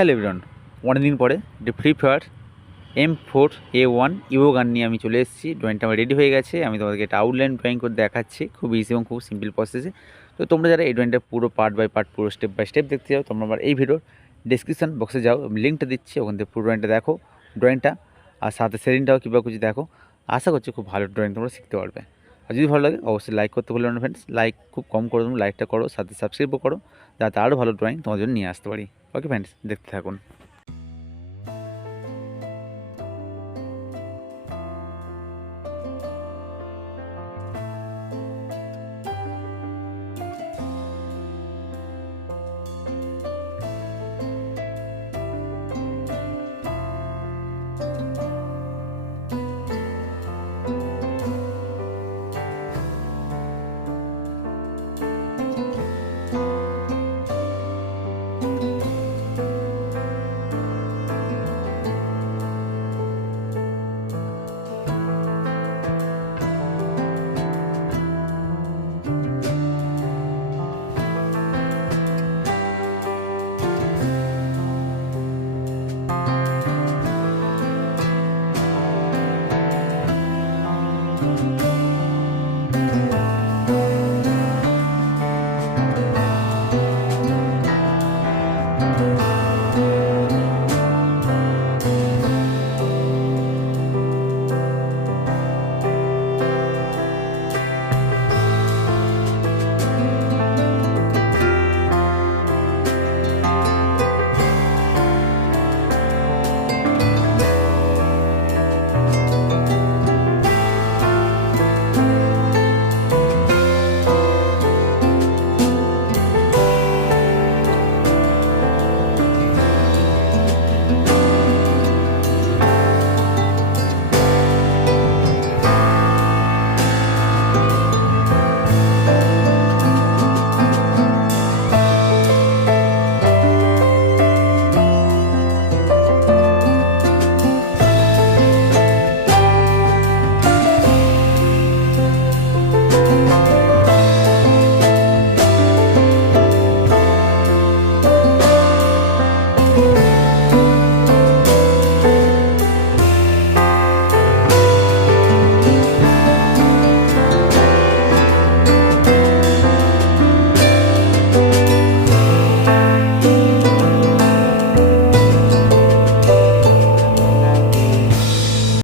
Hello everyone, অনেকদিন পরে একটি ফ্রি ফায়ার M4A1 ইভো গান নিয়ে আমি চলে এসেছি। ড্রয়িংটা আমার রেডি হয়ে গেছে। আমি তোমাদেরকে একটা আউটলাইন ড্রয়িং করে দেখাচ্ছি, খুব ইজি এবং খুব সিম্পল প্রসেসে। তো তোমরা যারা এই ড্রয়িংটা পুরো পার্ট বাই পার্ট, পুরো স্টেপ বাই স্টেপ দেখতে চাও, তোমরা আমার এই ভিডিওর ডিসক্রিপশন বক্সে যাও, আমি লিঙ্কটা দিচ্ছি, ওখান থেকে পুরো ড্রয়িংটা দেখো, ড্রয়িংটা আর সাথে সেটিংটাও কীভাবে কিছু দেখো। আশা করছি খুব ভালো ড্রয়িং তোমরা শিখতে পারবে। আর যদি ভালো লাগে অবশ্যই লাইক করতে ভুলবে না ফ্রেন্ডস। লাইক খুব কম করো, তুমি লাইকটা করো, সাথে সাবস্ক্রাইবও করো, যাতে আরও ভালো ড্রয়িং তোমার জন্য নিয়ে আসতে পারি। ওকে ফ্রেন্ডস, দেখতে থাকুন।